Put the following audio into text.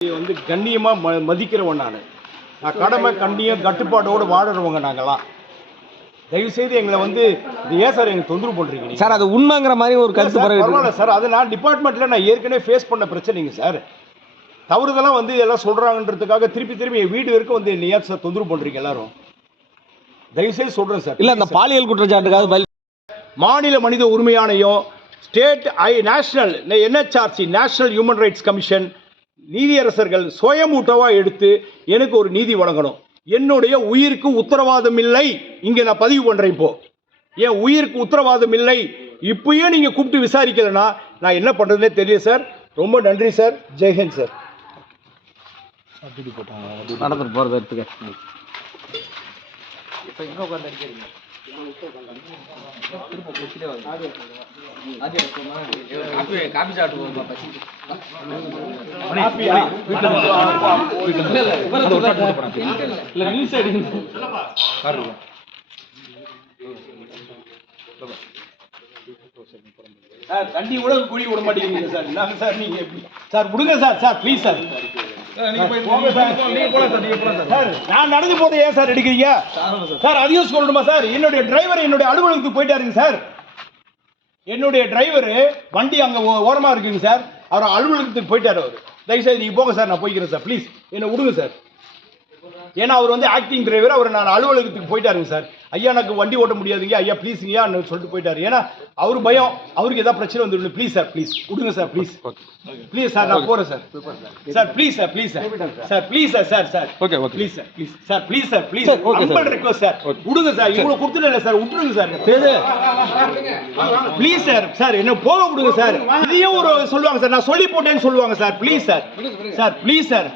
வந்து கண்ணியமாக மதிக்கிறவன் நான் கடமை கண்ணியம் கட்டுப்பாட்டோடு வாடுறவங்க நாங்கள்லாம். தயவுசெய்து எங்களை வந்து இது ஏன் சார் எங்களுக்கு தொந்தரவு பண்ணுறீங்க சார்? அது உண்மைங்கிற மாதிரி ஒரு கருத்து பரவாயில்ல சார். அது நான் டிபார்ட்மெண்ட்டில் நான் ஏற்கனவே ஃபேஸ் பண்ண பிரச்சனைங்க சார். தவறுதெல்லாம் வந்து எல்லாம் சொல்கிறாங்கன்றதுக்காக திருப்பி என் வீடு வரைக்கும் வந்து நீ ஏன் சார் தொந்தரவு பண்ணுறீங்க எல்லாரும்? தயவுசெய்து சொல்கிறேன் சார். இல்லை, அந்த பாலியல் குற்றச்சாட்டுக்காக மாநில மனித உரிமை ஆணையம், state national NHRC national human rights commission, நீதியரசர்கள் சுயமூட்டவாக எடுத்து எனக்கு ஒரு நீதி வழங்கணும். என்னுடைய உயிருக்கு உத்தரவாதம் இல்லை. இங்கே நான் பதிவு பண்ணுறேன். இப்போ என் உயிருக்கு உத்தரவாதம் இல்லை. இப்பயும் நீங்கள் கூப்பிட்டு விசாரிக்கலைன்னா நான் என்ன பண்ணுறதுனே தெரியல சார். ரொம்ப நன்றி சார். ஜெய்ஹிந்த் சார். நடந்துட்டு போகிறது எடுத்துக்க. இப்போ எங்கே உட்காந்து அடிக்கிறீங்க? காபி சாப்பிட்டு சார் தண்ணி கூட குடி விட மாட்டேங்கிறீங்க சார். இல்லாம சார் நீங்க எப்படி சார் விடுங்க sir. Sir please sir. Sir நான் நடந்து போதை ஏன் சார் எடுக்கிறீங்க சார்? அதையும் சொல்லணுமா சார்? என்னுடைய டிரைவர் என்னுடைய அலுவலகத்துக்கு போயிட்டாருங்க சார். என்னுடைய டிரைவர் வண்டி அங்கே ஓரமாக இருக்குங்க சார். அவர் அலுவலகத்துக்கு போயிட்டார். அவர் தயவுசெய்து நீங்கள் போங்க சார், நான் போய்க்கிறேன் சார். ப்ளீஸ் என்னை விடுங்க சார். ஏன்னா அவர் வந்து ஆக்டிங் டிரைவர். அவர் நான் அலுவலகத்துக்கு போயிட்டாருங்க சார். ஐயா எனக்கு வண்டி ஓட்ட முடியாதுங்க ஐயா ப்ளீஸுங்கய்யா சொல்லிட்டு போயிட்டாரு. ஏன்னா அவரு பயம், அவருக்கு ஏதாவது பிரச்சனை வந்துடும். ப்ளீஸ் சார், ப்ளீஸ் விடுங்க சார். ப்ளீஸ் ப்ளீஸ் சார், நான் போகிறேன் sir. Sir please sir, please sir. Sir please sir. Sir sir okay okay please sir. Please sir, please sir. Please humble request sir. விடுங்க சார். இவ்வளோ கொடுத்துட்டு sir, விட்டுருங்க sir. Please sir. Sir என்ன போக விடுங்க sir. இதையும் ஒரு சொல்லுவாங்க சார், நான் சொல்லி போட்டேன்னு சொல்லுவாங்க sir. Please sir. Sir please sir.